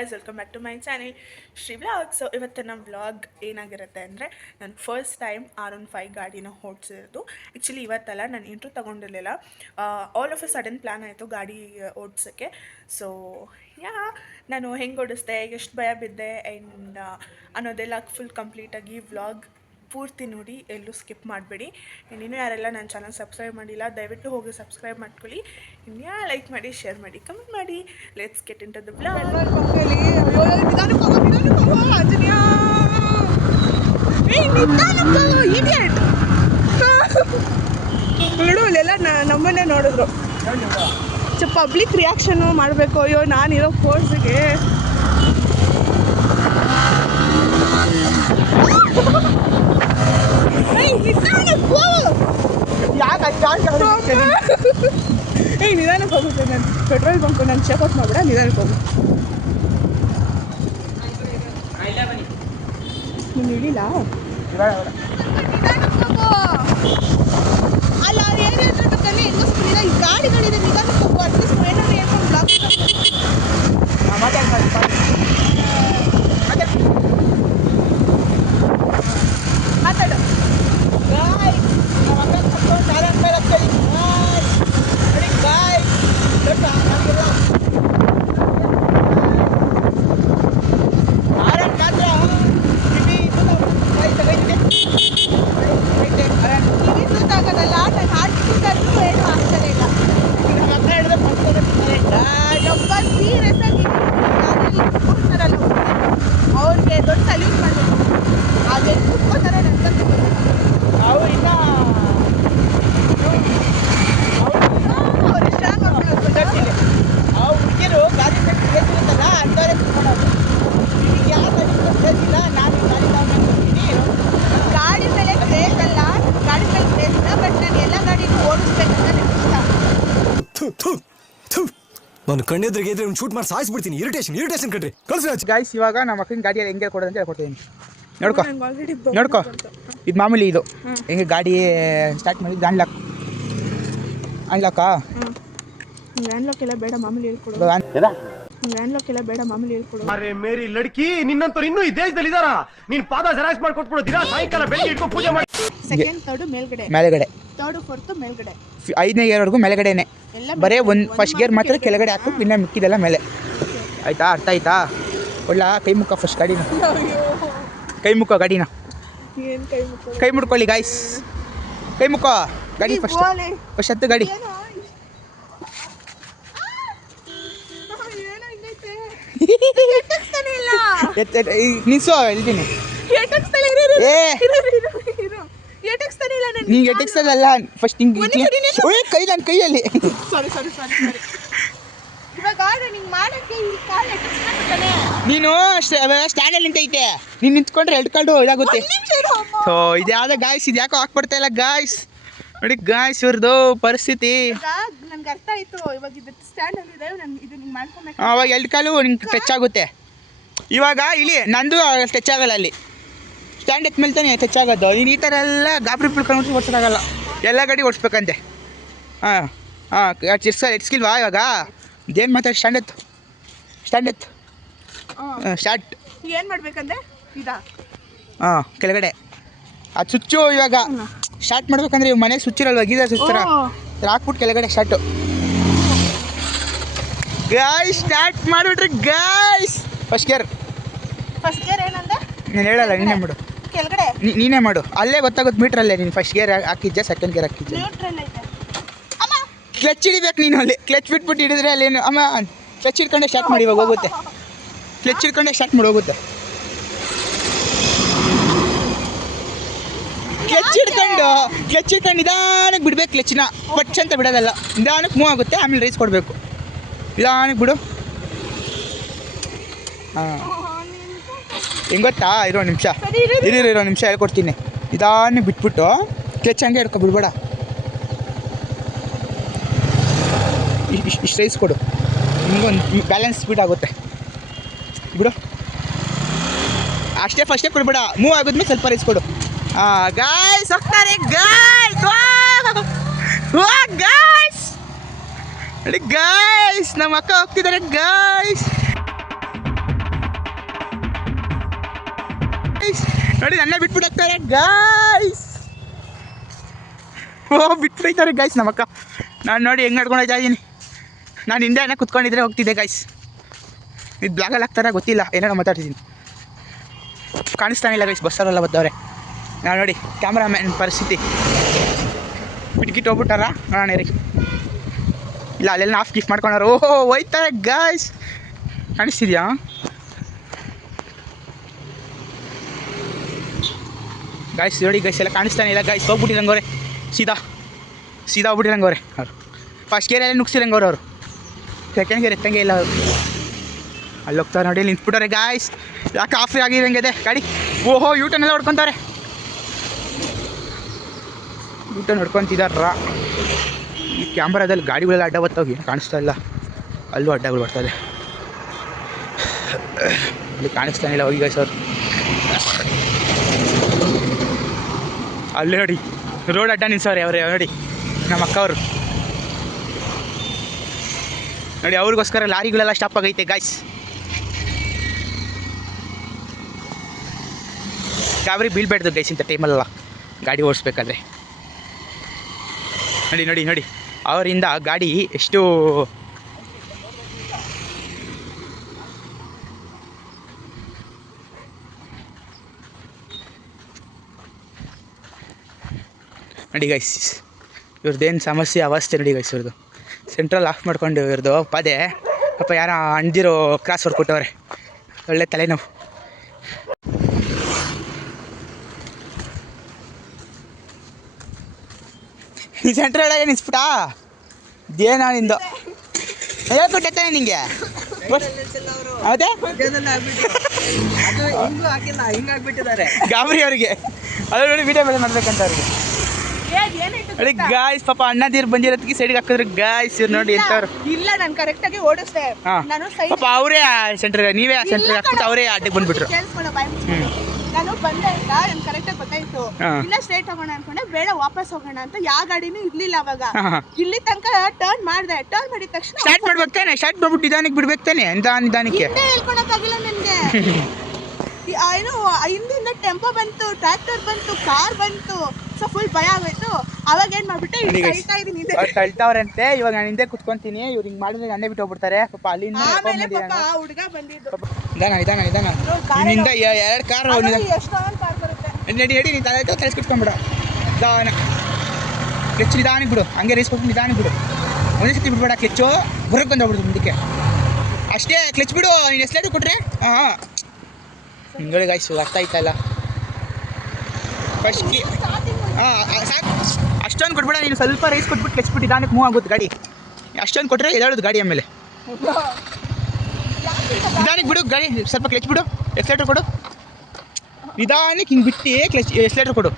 Guys, welcome back to my channel Shri vlog. So ಇವತ್ತಿನ vlog ಏನಾಗಿರುತ್ತೆ ಅಂದರೆ, ನಾನು ಫಸ್ಟ್ ಟೈಮ್ R15 ಗಾಡಿನ ಓಡಿಸಿರೋದು. ಆ್ಯಕ್ಚುಲಿ ಇವತ್ತಲ್ಲ, ನಾನು ಇಂಟ್ರೂ ತೊಗೊಂಡಿರಲಿಲ್ಲ. All of a sudden plan ಆಯಿತು ಗಾಡಿ ಓಡಿಸೋಕ್ಕೆ. ಸೊ ನಾನು ಹೆಂಗೆ ಓಡಿಸ್ದೆ, ಎಷ್ಟು ಭಯ ಬಿದ್ದೆ ಆ್ಯಂಡ್ ಅನ್ನೋದೆಲ್ಲ ಫುಲ್ ಕಂಪ್ಲೀಟಾಗಿ ವ್ಲಾಗ್ ಪೂರ್ತಿ ನೋಡಿ, ಎಲ್ಲೂ ಸ್ಕಿಪ್ ಮಾಡಬೇಡಿ. ಇನ್ನೂ ಯಾರೆಲ್ಲ ನನ್ನ ಚಾನಲ್ ಸಬ್ಸ್ಕ್ರೈಬ್ ಮಾಡಿಲ್ಲ, ದಯವಿಟ್ಟು ಹೋಗಿ ಸಬ್ಸ್ಕ್ರೈಬ್ ಮಾಡ್ಕೊಳ್ಳಿ. ಇನ್ಯಾ ಲೈಕ್ ಮಾಡಿ, ಶೇರ್ ಮಾಡಿ, ಕಮೆಂಟ್ ಮಾಡಿ. Let's get into the vlog. ನೋಡು, ಅಲ್ಲೆಲ್ಲ ನಮ್ಮನ್ನೇ ನೋಡಿದ್ರು. ಪಬ್ಲಿಕ್ ರಿಯಾಕ್ಷನ್ನು ಮಾಡಬೇಕು. ಅಯ್ಯೋ, ನಾನಿರೋ ಫೋರ್ಸಿಗೆ ನಿಧಾನಕ್ಕೆ ಹೋಗುತ್ತೆ. ನಾನು ಪೆಟ್ರೋಲ್ ಬಂಕು ನಾನು ಚೆಕ್ಔಟ್ ಮಾಡ್ಬಿಡ, ನಿಧಾನಕ್ಕೆ ಹೋಗು. ನೀನು ಇಳಿಲ್ಲ ಅಲ್ಲ, ಅವ್ರು ಏನು ಹೇಳ್ತಾರೆ ಇನ್ನೊಂದು ಈ ಗಾಡಿಗಳಿದೆ, ನಿಧಾನಕ್ಕೆ ಹೋಗು. ಅಟ್ಲೀಸ್ಟ್ ಏನಾದ್ರು ಹೇಳ್ಕೊಂಡು ಬ್ಲಾಕ್ ಮಾತಾಡು. ಅವ್ರಿಗೆ ದೊಡ್ಡ ಸಲ್ಯೂಟ್ ಮಾಡಬೇಕು. ಅದೇ ಕೂತ್ಕೋತಾರೆ ನಂತರ ಅವ್ರು ಇನ್ನೂ ಅವ್ರು ಇಷ್ಟ ಗೊತ್ತಿಲ್ಲ. ಅವ್ರು ಹುಡುಗಿರು ಗಾಡಿ ಬೇಕಿರುತ್ತಲ್ಲ ಅಂಥವರೇ ಕೂತ್ಕೊಳ್ಳೋದು. ಈಗ ಯಾರು ಗೊತ್ತಿಲ್ಲ, ನಾನು ಗಾಡಿ ತಗೊಂಡ್ಬರ್ತೀನಿ. ಗಾಡಿ ಮೇಲೆ ಕ್ರೇಜ್ ಅಲ್ಲ, ಗಾಡಿ ಮೇಲೆ ಕ್ರೇಜ್ ಇಲ್ಲ, ಬಟ್ ನಾನು ಎಲ್ಲ ಗಾಡಿನೂ ಓಡಿಸ್ಬೇಕಂತ ನನಗೆ ಇಷ್ಟ. ನಾನು ಕಣ್ಣೆದ್ರಿಗೆ ಇದ್ರೆ ಶೂಟ್ ಮಾಡಿ ಸಾಯಿಸ್ಬಿಡ್ತೀನಿ. ಇರಿಟೇಷನ್ ಕಣ್ರಿ, ಕಳ್ಸಿ ಗಾಯ್ಸ್. ಇವಾಗ ನಮ್ಮ ಮಕ್ಕಳಿನ ಗಾಡಿಯಲ್ಲಿ ಹೆಂಗೆ ಕೊಡೋದು ಅಂತ ಹೇಳ್ಕೊಡ್ತೀನಿ. ನೋಡ್ಕೊ ಇದು ಮಾಮೂಲಿ. ಇದು ಹೆಂಗೆ ಗಾಡಿ ಸ್ಟಾರ್ಟ್ ಮಾಡಿದ್ದು ಅನ್ಲಾಕಾ ಅನ್ಲಾಕ್ ಎಲ್ಲ ಬೇಡ, ಮಾಮೂಲಿ ಹೇಳ್ಕೊಡು. ಅನ್ಲಾಕ್ ಎಲ್ಲ ಬೇಡ, ಮಾಮೂಲಿ ಹೇಳ್ಕೊಡು. ಅರೆ ಮೇರಿ ಲಡ್ಕಿ, ನಿನ್ನಂತವ್ರು ಇನ್ನೂ ಈ ದೇಶದಲ್ಲಿ ಇದಾರ? ನೀನ್ ಪಾದ ಜೆರಾಕ್ಸ್ ಮಾಡಿ ಕೊಟ್ಬಿಡು. ದಿನ ಸಾಯಂಕಾಲ ಬೆಳಿಗ್ಗೆ ಇಟ್ಕೊಂಡು ಪೂಜೆ ಮಾಡಿ. ಸೆಕೆಂಡ್ ಥರ್ಡ್ ಮೇಲ್ಗಡೆ, ಥರ್ಡ್ ಫೋರ್ತ್ ಮೇಲ್ಗಡೆ, 5ನೇ ಗೇರ್ವರೆಗೂ ಮೇಲ್ಗಡೆನೆ. ಬರೀ ಒಂದು ಫಸ್ಟ್ ಗೇರ್ ಮಾತ್ರ ಕೆಳಗಡೆ ಹಾಕು, ಇನ್ನ ಮಿಕ್ಕಿದೆಲ್ಲ ಮೇಲೆ. ಆಯ್ತಾ? ಅರ್ಥ ಆಯ್ತಾ? ಒಳ್ಳ ಕೈ ಮುಖ ಫಸ್ಟ್ ಗಾಡಿನ, ಕೈ ಮುಖ ಗಾಡಿನ, ಕೈ ಮುಡ್ಕೊಳ್ಳಿ ಗಾಯ್ಸ್. ಕೈ ಮುಖ ಗಾಡಿ ಫಸ್ಟ್ ಹತ್ತು ಗಾಡಿ. ನಿಲ್ಸೋ ಹೇಳ್ತೀನಿ. ನೀನು ಎಟೆಕ್ಸಲ್ಲ, ಫಸ್ಟ್ ಹಿಂಗೆ ಕೈ ನನ್ನ ಕೈಯಲ್ಲಿ. ನೀನು ಸ್ಟ್ಯಾಂಡಲ್ಲಿ ನಿಂತೈತೆ, ನೀನು ನಿಂತ್ಕೊಂಡ್ರೆ 2 ಕಾಲು ಇದಾಗುತ್ತೆ. ಸೊ ಇದ್ಯಾವುದೇ ಗಾಯ್ಸ್, ಇದು ಯಾಕೋ ಹಾಕ್ಬಿಡ್ತಾ ಇಲ್ಲ ಗಾಯ್ಸ್. ನೋಡಿ ಗಾಯ್ಸ್, ಇವ್ರದ್ದು ಪರಿಸ್ಥಿತಿ. ನನ್ಗೆ ಅರ್ಥ ಆಯ್ತು. ಇವಾಗ ಇದು ಸ್ಟ್ಯಾಂಡಲ್ಲಿ ಇದೆ, ಇದು ನಿಂಗೆ ಮಾಡ್ಕೊಬೇಕು. ಅವಾಗ 2 ಕಾಲು ನಿಂಗೆ ಟಚ್ ಆಗುತ್ತೆ. ಇವಾಗ ಇಲ್ಲಿ ನಂದು ಟಚ್ ಆಗಲ್ಲ, ಅಲ್ಲಿ ಸ್ಟ್ಯಾಂಡ್ ಎತ್ತ ಮೇಲೆ ತಾನೆ ಟಚ್ ಆಗೋದು. ನೀನು ಈ ಥರ ಎಲ್ಲ ಗಾಬರಿ ಪಿಳ್ಕೊಂಡು ಓಡಿಸೋಕ್ಕಾಗಲ್ಲ, ಎಲ್ಲ ಗಾಡಿ ಓಡಿಸ್ಬೇಕಂತೆ. ಎಟ್ಸ್ಕಿಲ್ವಾ ಇವಾಗ? ಇದೇನು ಮಾತಾಡಿ? ಸ್ಟ್ಯಾಂಡ್ ಎತ್ತು ಸ್ಟಾರ್ಟ್. ಏನು ಮಾಡ್ಬೇಕಂದ್ರೆ ಇದಾ? ಕೆಳಗಡೆ ಅದು ಸ್ವಿಚ್ಚು. ಇವಾಗ ಸ್ಟಾರ್ಟ್ ಮಾಡ್ಬೇಕಂದ್ರೆ ಇವಾಗ ಮನೆಗೆ ಸ್ವಿಚ್ ಇರಲ್ವ, ಗೀಸರ್ ಸ್ವಿಚ್ ಥರ ಹಾಕ್ಬಿಟ್ಟು ಕೆಳಗಡೆ ಸ್ಟಾರ್ಟು. ಗಾಯ್ಸ್ ಸ್ಟಾರ್ಟ್ ಮಾಡಿಬಿಟ್ರಿ ಗಾಯ್ಸ್. ಫಸ್ಟ್ ಗೇರ್ ಏನಂದ್ರೆ ನೀನು ಹೇಳಲ್ಲ, ನೀನೇ ಮಾಡು. ಕೆಳಗಡೆ ನೀನೇ ಮಾಡು, ಅಲ್ಲೇ ಗೊತ್ತಾಗುತ್ತೆ ಮೀಟ್ರಲ್ಲೇ. ನೀನು ಫಸ್ಟ್ ಗೇರ್ ಹಾಕಿದ್ದೆ, ಸೆಕೆಂಡ್ ಗೇರ್ ಹಾಕಿದ್ದೆ. ಕ್ಲಚ್ ಹಿಡಿಬೇಕು ನೀನು. ಅಲ್ಲಿ ಕ್ಲಚ್ ಬಿಟ್ಬಿಟ್ಟು ಹಿಡಿದ್ರೆ ಅಲ್ಲೇನು ಅಮ್ಮ, ಕ್ಲಚ್ ಹಿಡ್ಕೊಂಡೆ ಸ್ಟಾರ್ಟ್ ಮಾಡಿ. ಇವಾಗ ಹೋಗುತ್ತೆ, ಕ್ಲಚ್ ಹಿಡ್ಕೊಂಡೆ ಸ್ಟಾರ್ಟ್ ಮಾಡಿ ಹೋಗುತ್ತೆ. ಕ್ಲಚ್ ಹಿಡ್ಕೊಂಡು ನಿಧಾನಕ್ಕೆ ಬಿಡ್ಬೇಕು. ಕ್ಲಚ್ನ ಪಚ್ ಅಂತ ಬಿಡೋದಲ್ಲ, ನಿಧಾನಕ್ಕೆ ಮೂವ್ ಆಗುತ್ತೆ. ಆಮೇಲೆ ರೈಸ್ ಕೊಡಬೇಕು. ನಿಧಾನಕ್ಕೆ ಬಿಡು. ಹೆಂಗೆ ಗೊತ್ತಾ? ಇರೋ ನಿಮಿಷ ಹೇಳ್ಕೊಡ್ತೀನಿ. ನಿಧಾನಕ್ಕೆ ಬಿಟ್ಬಿಟ್ಟು ಕ್ಲಚ್ ಹಂಗೆ ಹಿಡ್ಕೊ, ಬಿಡ್ಬೇಡ. ಇಷ್ಟು ರೈಸ್ ಕೊಡು, ನಿಮಗೊಂದು ಬ್ಯಾಲೆನ್ಸ್ ಸ್ಪೀಡ್ ಆಗುತ್ತೆ. ಬಿಡು ಅಷ್ಟೇ, ಫಸ್ಟೇ ಕೊಡ್ಬೇಡ. ಮೂವ್ ಆಗೋದ್ಮೇಲೆ ಸ್ವಲ್ಪ ರೈಸ್ ಕೊಡು. ಗಾಯ್ಸ್ ಹೋಗ್ತಾರೆ ಗಾಯ್ಸ್. ಗಾಯ್ಸ್ ನಮ್ಮ ಅಕ್ಕ ಹೋಗ್ತಿದ್ದಾರೆ ಗಾಯ್ಸ್. ಗಾಯ್ಸ್ ನೋಡಿ ನನ್ನ ಬಿಟ್ಬಿಡಾಕ್ತಾರೆ ಗಾಯ್ಸ್. ಓ ಬಿಟ್ಬಿಡ್ತಾರೆ ಗಾಯ್ಸ್ ನಮ್ಮಕ್ಕ. ನಾನು ನೋಡಿ ಹೆಂಗೆ ನಡ್ಕೊಂಡು ಹೋಗ್ತಾ ಇದ್ದೀನಿ. ನಾನು ಹಿಂದೆ ಏನೋ ಕುತ್ಕೊಂಡಿದ್ರೆ ಹೋಗ್ತಿದ್ದೆ ಗಾಯ್ಸ್. ಇದು ಬ್ಲಾಗಲ್ಲಿ ಹಾಕ್ತಾರ ಗೊತ್ತಿಲ್ಲ, ಏನೇನೋ ಮಾತಾಡ್ತಿದ್ದೀನಿ. ಕಾಣಿಸ್ತಾನಿಲ್ಲ ಗೈಸ್, ಬಸ್ಸವರೆಲ್ಲ ಬರ್ತಾವ್ರೆ. ನಾವು ನೋಡಿ ಕ್ಯಾಮ್ರಾಮ್ಯಾನ್ ಪರಿಸ್ಥಿತಿ ಬಿಟ್ಕಿಟ್ಟು ಹೋಗ್ಬಿಟ್ಟಾರ. ನೋಡೋಣ ರೀ, ಇಲ್ಲ ಅಲ್ಲೆಲ್ಲ ಆಫ್ ಗಿಫ್ಟ್ ಮಾಡ್ಕೊಂಡಾರ. ಓಹೋ ಹೋಯ್ತಾರೆ ಗಾಯ್ಸ್, ಕಾಣಿಸ್ತಿದ್ಯಾ? ಗಾಯ್ಸ್ ನೋಡಿ ಗೈಸ್ ಎಲ್ಲ ಕಾಣಿಸ್ತಾನೆ ಇಲ್ಲ ಗಾಯ್ಸ್. ಹೋಗ್ಬಿಟ್ಟಿರಂಗವ್ರೆ, ಸೀದಾ ಹೋಗ್ಬಿಟ್ಟಿರಂಗವ್ರೆ ಅವರು. ಫಸ್ಟ್ ಗೇರೆಲ್ಲ ನುಗ್ಸಿರಂಗವ್ರು ಅವರು, ಸೆಕೆಂಡ್ ಗೇರ್ ಎತ್ತಂಗೆ ಇಲ್ಲ ಅವರು. ಅಲ್ಲಿ ಹೋಗ್ತಾರೆ ನೋಡಿ, ನಿಂತ್ಬಿಟ್ಟಾರೆ ಗಾಯ್ಸ್. ಯಾಕೆ ಆಫ್ ಆಗಿರಂಗಿದೆ ಗಾಡಿ. ಓಹೋ ಯೂಟರ್ನ್ ಎಲ್ಲ ಹೊಡ್ಕೊತಾರೆ, ಯೂಟರ್ನ್ ಹೊಡ್ಕೊತಿದಾರ. ಈ ಕ್ಯಾಮ್ರಾದಲ್ಲಿ ಗಾಡಿಗಳೆಲ್ಲ ಅಡ್ಡ ಬರ್ತಾವೆ, ಏನು ಕಾಣಿಸ್ತಾ ಇಲ್ಲ. ಅಲ್ಲೂ ಅಡ್ಡಗಳು ಬರ್ತದೆ, ಅಲ್ಲಿ ಕಾಣಿಸ್ತಾನೆ ಇಲ್ಲ. ಹೋಗಿ ಗಾಯ್ಸ್ ಅವ್ರು ಅಲ್ಲೇ ನೋಡಿ ರೋಡ್ ಅಡ್ಡ ನಿಲ್ಸವ್ರೆ ಅವ್ರೆ. ನೋಡಿ ನಮ್ಮ ಅಕ್ಕವರು ನೋಡಿ, ಅವ್ರಿಗೋಸ್ಕರ ಲಾರಿಗಳೆಲ್ಲ ಸ್ಟಾಪ್ ಆಗೈತೆ ಗಾಯ್ಸ್. ಗಾಬರಿ ಬೀಳ್ಬೇಡ್ದು ಗೈಸ್ ಇಂಥ ಟೈಮಲ್ಲ ಗಾಡಿ ಓಡಿಸ್ಬೇಕಾದ್ರೆ. ನೋಡಿ ನೋಡಿ ನೋಡಿ ಅವರಿಂದ ಗಾಡಿ ಎಷ್ಟು ನೋಡಿ ಗೈಸ್, ಇವ್ರದ್ದೇನು ಸಮಸ್ಯೆ ಅವಸ್ಥೆ ನೋಡಿ ಗೈಸ್. ಇವ್ರದ್ದು ಸೆಂಟ್ರಲ್ ಆಫ್ ಮಾಡ್ಕೊಂಡು ಇವ್ರದ್ದು ಪದೇ ಪಾಪ ಯಾರೋ ಅಂದಿರೋ ಕ್ರಾಸ್ ಹೊಡ್ಕೊಟ್ಟವ್ರೆ, ಒಳ್ಳೆ ತಲೆನೋವು. ಈ ಸೆಂಟ್ರ್ ಒಳಗೆ ನಿಲ್ಸ್ಬಿಟ್ಟಾ ಇದೇನೋ ನಿಂದು ಹೇಳ್ಕೊಟ್ಟೆ ನಿಂಗೆ. ಹೌದೇ ಗಾಬರಿ ಅವ್ರಿಗೆ ಅದು ನೋಡಿ ವಿಡಿಯೋ ಮೇಲೆ ಮಾಡ್ಬೇಕಂತ ಅವ್ರಿಗೆ. ನೋಡಿ ಗಾಯ್ಸ್ ಪಾಪ ಅಣ್ಣದೀರ್ ಬಂದಿರೋದಕ್ಕೆ ಸೈಡ್ಗೆ ಹಾಕಿದ್ರು ಗಾಯ್ಸ್. ಇವ್ರು ನೋಡಿ ಎಂತವ್ರು. ಇಲ್ಲ ನಾನು ಕರೆಕ್ಟಾಗಿ ಓಡಿಸ್ದೆ. ಹಾಂ ಪಾಪ ಅವರೇ ಸೆಂಟ್ರ್, ನೀವೇ ಸೆಂಟ್ರಿಗೆ ಹಾಕ್ಬಿಟ್ಟು ಅವರೇ ಅಡ್ಡಕ್ಕೆ ಬಂದ್ಬಿಟ್ರು. ನಾನು ಬಂದೆ ಅಂತ ನನ್ ಕರೆಕ್ಟಾಗಿ ಗೊತ್ತಾಯ್ತು. ಇಲ್ಲ ಸ್ಟ್ರೇಟ್ ಹೋಗೋಣ ಅನ್ಕೊಂಡೆ, ಬೇಡ ವಾಪಸ್ ಹೋಗೋಣ ಅಂತ. ಯಾವ ಗಾಡಿನೂ ಇರ್ಲಿಲ್ಲ ಅವಾಗ. ಇಲ್ಲಿ ತನಕ ಟರ್ನ್ ಮಾಡಿದೆ, ಟರ್ನ್ ಮಾಡಿದ ತಕ್ಷಣ ಸ್ಟಾರ್ಟ್ ಮಾಡ್ಬೇಕು ತಾನೆ, ಸ್ಟಾರ್ಟ್ ಮಾಡ್ಬಿಟ್ಟು ನಿಧಾನಕ್ಕೆ ಬಿಡ್ಬೇಕು ತಾನೆ, ನಿಧಾನಕ್ಕೆ ಹಿಂದೆ ಹೇಳ್ಕೊಳಕ್ಕಾಗಿಲ್ಲ ನನಗೆ. ಏನು ಹಿಂದಿಂದ ಟೆಂಪೋ ಬಂತು, ಟ್ರ್ಯಾಕ್ಟರ್ ಬಂತು, ಕಾರ್ ಬಂತು. ಸೊ ಫುಲ್ ಭಯ ಆಗೋಯ್ತು. ಅವಾಗ ಏನ್ ಮಾಡ್ಬಿಟ್ಟೆ, ಹೇಳ್ತಾ ಇದೀನಿ ತಳ್ತಾವ್ರಂತೆ. ಇವಾಗ ನಾನು ಹಿಂದೆ ಕುತ್ಕೊಂತೀನಿ, ಇವ್ರು ಹಿಂಗೆ ಮಾಡಿದ್ರೆ ನನ್ನೇ ಬಿಟ್ಟು ಹೋಗ್ಬಿಡ್ತಾರೆ ಪಾಪ. ಅಲ್ಲಿಂದ ಆಮೇಲೆ ಪಾಪ ಆ ಹುಡುಗ ಬಂದಿದ್ದು. ನಿಧಾನ ನಿನ್ನಿಂದ 2 ಕಾರ್ ಎಷ್ಟೊಂದು ಕಾರ್ ಬರುತ್ತೆ. ನಡಿ ನೀನು ತಲೆ ತಲೆಸ್ಕಿಟ್ಕೊಂಡ್ಬಿಡ. ನಿಧಾನ ಕ್ಲಚ್ ನಿಧಾನಕ್ಕೆ ಬಿಡು, ಹಂಗೆ ರೇಸ್ ಕೊಟ್ಟು ನಿಧಾನಕ್ಕೆ ಬಿಡು. ಒಂದೇ ಸತಿ ಬಿಡ್ಬೇಡ ಕ್ಲಚ್ಚು, ಬರೋಕ್ಕೆ ಬಂದೋಗ್ಬಿಡ್ತು ಮುಂದಕ್ಕೆ ಅಷ್ಟೇ. ಕ್ಲಚ್ ಬಿಡು, ನೀನು ಎಸ್ಲೇಟರ್ ಕೊಟ್ರೆ ಹಾಂ ಹಿಂಗೆ ಗಾಯ್ಸ್ ಅರ್ಥ ಆಯ್ತಲ್ಲ. ಫಸ್ಟ್ ಹಾಂ ಸಾಕು, ಅಷ್ಟೊಂದು ಕೊಟ್ಬಿಡ ನೀನು. ಸ್ವಲ್ಪ ರೈಸ್ ಕೊಟ್ಬಿಟ್ಟು ಕ್ಲಚ್ ಬಿಟ್ಟು ನಿಧಾನಕ್ಕೆ ಮೂವ್ ಆಗುತ್ತೆ ಗಾಡಿ. ಅಷ್ಟೊಂದು ಕೊಟ್ಟರೆ ಎದಾಡೋದು ಗಾಡಿ. ಆಮೇಲೆ ನಿಧಾನಕ್ಕೆ ಬಿಡು ಗಾಡಿ, ಸ್ವಲ್ಪ ಕ್ಲಚ್ ಬಿಡು, ಎಕ್ಸ್ಲೇಟರ್ ಕೊಡು. ನಿಧಾನಕ್ಕೆ ಹಿಂಗೆ ಬಿಟ್ಟು ಕ್ಲಚ್ ಎಕ್ಸ್ಲೇಟರ್ ಕೊಡು.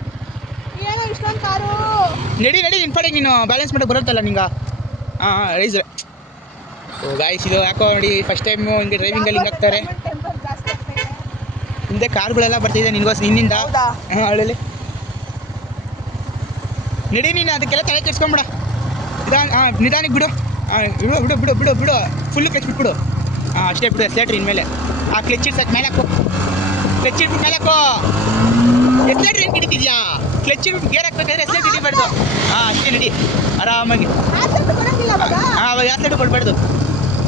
ಏನೋ ಇಷ್ಟೊಂದು ಕಾರು. ನಡಿ ನಿನ್ನ ಪಡೆಗೆ ನೀನು ಬ್ಯಾಲೆನ್ಸ್ ಮಾಡೋಕೆ ಬರುತ್ತಲ್ಲ ನಿಂಗೆ. ಹಾಂ ರೈಸ್. ಓ ಗಾಯ್ಸ್ ಇದು ಯಾಕೋ ನೋಡಿ ಫಸ್ಟ್ ಟೈಮು ಹಿಂಗೆ ಡ್ರೈವಿಂಗಲ್ಲಿ ಹಿಂಗೆ ಆಗ್ತಾರೆ. ಹಿಂದೆ ಕಾರ್ಗಳೆಲ್ಲ ಬರ್ತಿದೆ ನಿನ್ನಿಂದ. ಹಾಂ ಹಳ್ಳಿ ನಡಿ ನೀನು, ಅದಕ್ಕೆಲ್ಲ ತಲೆ ಕೆಡ್ಸ್ಕೊಂಬಿಡ. ನಿಧಾನಕ್ಕೆ ಬಿಡು. ಬಿಡು ಫುಲ್ಲು ಕ್ಲಚ್ ಬಿಟ್ಬಿಡು. ಹಾಂ ಅಷ್ಟೇ ಬಿಡು ಎಸ್ಲೇಟ್ರ್ ಇನ್ಮೇಲೆ. ಆ ಕ್ಲಚ್ ಇಡ್ಸಕ್ಕೆ ಮೇಲೆ ಹಾಕು, ಕ್ಲಚ್ ಇಟ್ಬಿಟ್ಟು ಮೇಲೆ ಹಾಕೋ. ಎಸ್ಲೇಟ್ರ್ ಏನು ಹಿಡಿತಿದ್ಯಾ? ಕ್ಲಚ್ ಇಟ್ಬಿಟ್ಟು ಗೇರ್ ಹಾಕ್ಬೇಕಾದ್ರೆ ಎಸ್ಲೇಟ್ ಹಿಡಿಬಾರ್ದು. ಹಾಂ ಅಷ್ಟೇ ನಡಿ ಆರಾಮಾಗಿ. ಹಾಂ ಅವಾಗ ಎಸ್ಲೇಟ್ ಕೊಡಬಾರ್ದು,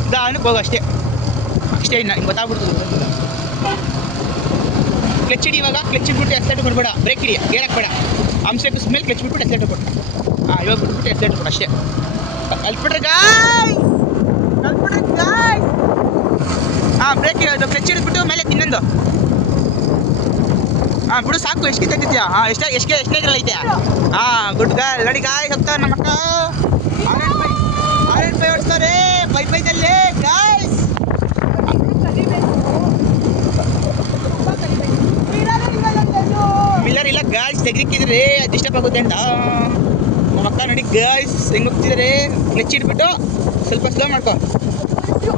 ನಿಧಾನಕ್ಕೆ ಹೋಗು ಅಷ್ಟೇ ಇನ್ನು ಹಿಂಗೆ ಗೊತ್ತಾಗ್ಬಿಡ್ತು. ಕ್ಲಚ್ ಹಿಡಿ ಇವಾಗ, ಕ್ಲಚ್ ಇಟ್ಬಿಟ್ಟು ಎಸ್ಲೇಟ್ ಕೊಡಬೇಡ, ಬ್ರೇಕ್ ಹಿಡಿ, ಗೇರ್ ಹಾಕ್ಬೇಡ. ಆಮ್ಸ್ಟೇಕ್ ಮೇಲೆ ಕ್ಲಚ್ ಬಿಟ್ಬಿಟ್ಟು ಎಸ್ಲೇಟ್ ಕೊಡು. ಹಾಂ ಇವಾಗ ಬಿಟ್ಬಿಟ್ಟು ಎಸ್ಲೇಟ್ ಕೊಡು ಅಷ್ಟೇ. ಕಲ್ತ್ಬಿಟ್ರೆ ಗಾಯ್ಸ್. ಹಾಂ ಬ್ರೇಕ್ ಅದು ಕ್ಲಚ್ ಹಿಡಿದ್ಬಿಟ್ಟು ಮೇಲೆ ಇನ್ನೊಂದು. ಹಾಂ ಬಿಡು ಸಾಕು. ಎಷ್ಟು ತೆಗಿತೀಯಾ? ಹಾಂ ಎಷ್ಟನೇ ಇದ್ರಲ್ಲಿ ಐತೆ? ಹಾಂ ಗುಡ್ ಗರ್ಲ್. ನೋಡಿ ಗಾಯ್ಸ್ ಹೋಗ್ತಾರೆ ನಮ್ಮ ಅಕ್ಕ. R15 ಓಡಿಸ್ತಾರೆ ಬೈದಲ್ಲಿ ಗಾಯ್ಸ್. ಮಿಲ್ಲರ್ ಇಲ್ಲ ಗಾಯ್ಸ್, ತೆಗಿಕ್ಕಿದ್ರೆ ಡಿಸ್ಟರ್ಬ್ ಆಗುತ್ತೆ ಅಂತ ನಮ್ಮ ಅಕ್ಕ. ನೋಡಿ ಗಾಯ್ಸ್ ಹೆಂಗೆ ಹೋಗ್ತಿದ್ದಾರೆ. ಕ್ಲಚ್ ಹಿಡ್ಬಿಟ್ಟು ಸ್ವಲ್ಪ ಸ್ಲೋ ಮಾಡ್ಕೊ,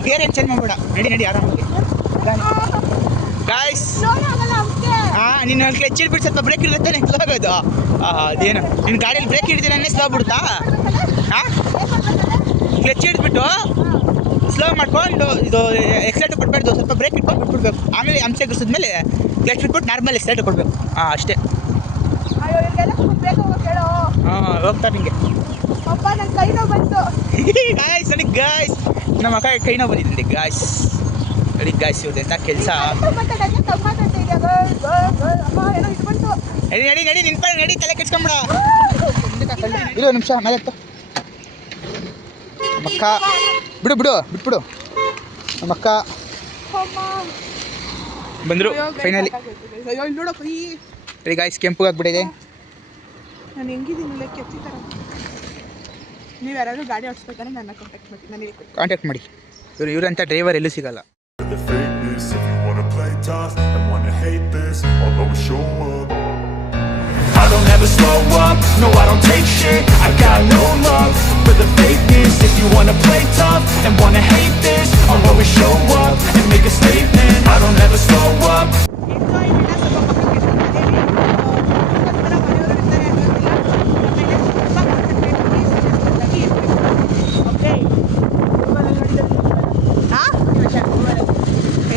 ಗೇರ್ ಏನು ಚೇಂಜ್ ಮಾಡ್ಬೇಡ. ನಡಿ ಆರಾಮಾಗಿ ಗಾಯ್ಸ್. ಹಾಂ ನೀನು ಕ್ಲಚ್ ಹಿಡ್ಬಿಟ್ಟು ಸ್ವಲ್ಪ ಬ್ರೇಕ್ ಹಿಡಿದ್ರೆ ಸ್ಲೋ ಆಗೋದು. ಅದೇನು ನಿನ್ನ ಗಾಡಿಯಲ್ಲಿ ಬ್ರೇಕ್ ಹಿಡಿದಿರೇ ಸ್ಲೋ ಆಗ್ಬಿಡುತ್ತಾ? ಹಾಂ ಕ್ಲಚ್ ಹಿಡಿದ್ಬಿಟ್ಟು ಸ್ಲೋ ಮಾಡ್ಕೊಂಡು ಇದು ಎಕ್ಸಲೇಟರ್ ಕೊಡಬಾರ್ದು, ಸ್ವಲ್ಪ ಬ್ರೇಕ್ ಇಟ್ಕೊಂಡು ಬಿಟ್ಬಿಡ್ಬೇಕು. ಆಮೇಲೆ ಅಂಶ ಎಗರಿಸಿದ್ಮೇಲೆ ಕ್ಲಚ್ ಬಿಟ್ಬಿಟ್ಟು ನಾರ್ಮಲ್ ಎಕ್ಸಲೇಟರ್ ಕೊಡಬೇಕು. ಹಾಂ ಅಷ್ಟೇ. ಅಯ್ಯೋ ಇವ್ರಿಗೆಲ್ಲ ಬೇಗ ಹೋಗೋಕೆ ಹೇಳೋ. ಹಾಂ ಹೋಗ್ತಾರೆ ನಿಮಗೆ. ಅಪ್ಪ ನನ್ನ ಕೈ ನೋವು ಬಂತು. ಗಾಯ್ಸ್ ನನಗೆ ಗಾಯ್ಸ್ ನಮ್ಮ ಅಕ್ಕ ಕೈ ನೋವು ಬಂದಿದ್ದೆ ಗಾಯ್ಸ್. ನೋಡಿ ಗಾಯ್ಸ್ ಇವ್ರದ್ದು ಎಂಥ ಕೆಲಸ. ನಡಿ ನಡಿ ನಡಿ ನಿಂತ್ಕೊಳ್ಳಿ, ನಡಿ ತಲೆ ಕೆಡ್ಸ್ಕೊಂಬಿಡ. ಇರೋ ನಿಮಿಷ ಮೇಲೆ ನಮ್ಮಕ್ಕ ಬಿಡು ಬಿಡು ಬಿಟ್ಬಿಡು. ನಮ್ಮಕ್ಕ ಬಂದರು ಫೈನಲಿ. ಅಯ್ಯೋ ಇಲ್ಲಿ ನೋಡೋ ಕೈ. ಸರಿ ಗಾಯ್ಸ್ ಕೆಂಪುಗಾಗ್ಬಿಟ್ಟಿದೆ. ನಾನು ಹೆಂಗಿದ್ದೀನಿ ಲೆಕ್ಕ ಎತ್ತಿತಾರ. ನೀವು ಯಾರಾದರೂ ಗಾಡಿ ಓಡಿಸ್ಬೇಕಾದ್ರೆ ನನ್ನ ಕಾಂಟ್ಯಾಕ್ಟ್ ಮಾಡಿ, ನನಗೆ ಕಾಂಟ್ಯಾಕ್ಟ್ ಮಾಡಿ. ಇವರಂಥ ಡ್ರೈವರ್ ಎಲ್ಲೂ ಸಿಗಲ್ಲ. The fakeness, if you wanna play tough and wanna hate this, I'll always show up. I don't ever slow up, no I don't take shit, I got no love for the fakeness. If you wanna play tough and wanna hate this, I'll always show up and make a statement. I don't ever slow up.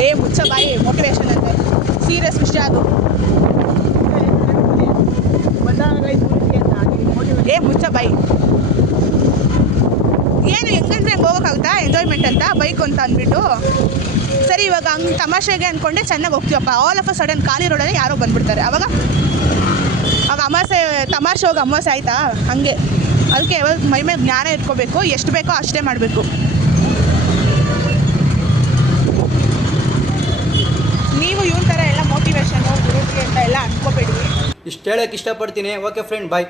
ಏ ಮುಚ್ಚ ಬಾಯಿ, motivation ಅಂತೆ serious ವಿಷಯ ಅದು. ಏ ಮುಚ್ಚ ಬಾಯಿ. ಏನು ಹೆಂಗಂದ್ರೆ ಹಂಗೆ ಹೋಗೋಕ್ಕಾಗುತ್ತಾ ಎಂಜಾಯ್ಮೆಂಟ್ ಅಂತ ಬೈಕ್ ಅಂತ ಅಂದ್ಬಿಟ್ಟು. ಸರಿ ಇವಾಗ ಹಂಗೆ ತಮಾಷೆಗೆ ಅಂದ್ಕೊಂಡೆ ಚೆನ್ನಾಗಿ ಹೋಗ್ತೀವಪ್ಪ. ಆಲ್ ಆಫ್ ಅ ಸಡನ್ ಖಾಲಿ ರೋಡಲ್ಲಿ ಯಾರೋ ಬಂದುಬಿಡ್ತಾರೆ. ಆಗ ಅಮಾಸೆ ತಮಾಷೆ ಹೋಗಿ ಅಮಾಸೆ ಆಯಿತಾ ಹಾಗೆ. ಅದಕ್ಕೆ ಯಾವಾಗ ಮೈ ಮೇಲೆ ಜ್ಞಾನ ಇಟ್ಕೋಬೇಕು, ಎಷ್ಟು ಬೇಕೋ ಅಷ್ಟೇ ಮಾಡಬೇಕು. ನೀವು ಇವ್ರ ಥರ ಎಲ್ಲ ಮೋಟಿವೇಶನ್ನು ಗುರುತಿಗೆ ಅಂತ ಎಲ್ಲ ಅನ್ಕೋಬೇಡಿ. ಇಷ್ಟು ಹೇಳೋಕ್ಕೆ ಇಷ್ಟಪಡ್ತೀನಿ. ಓಕೆ ಫ್ರೆಂಡ್, ಬಾಯ್.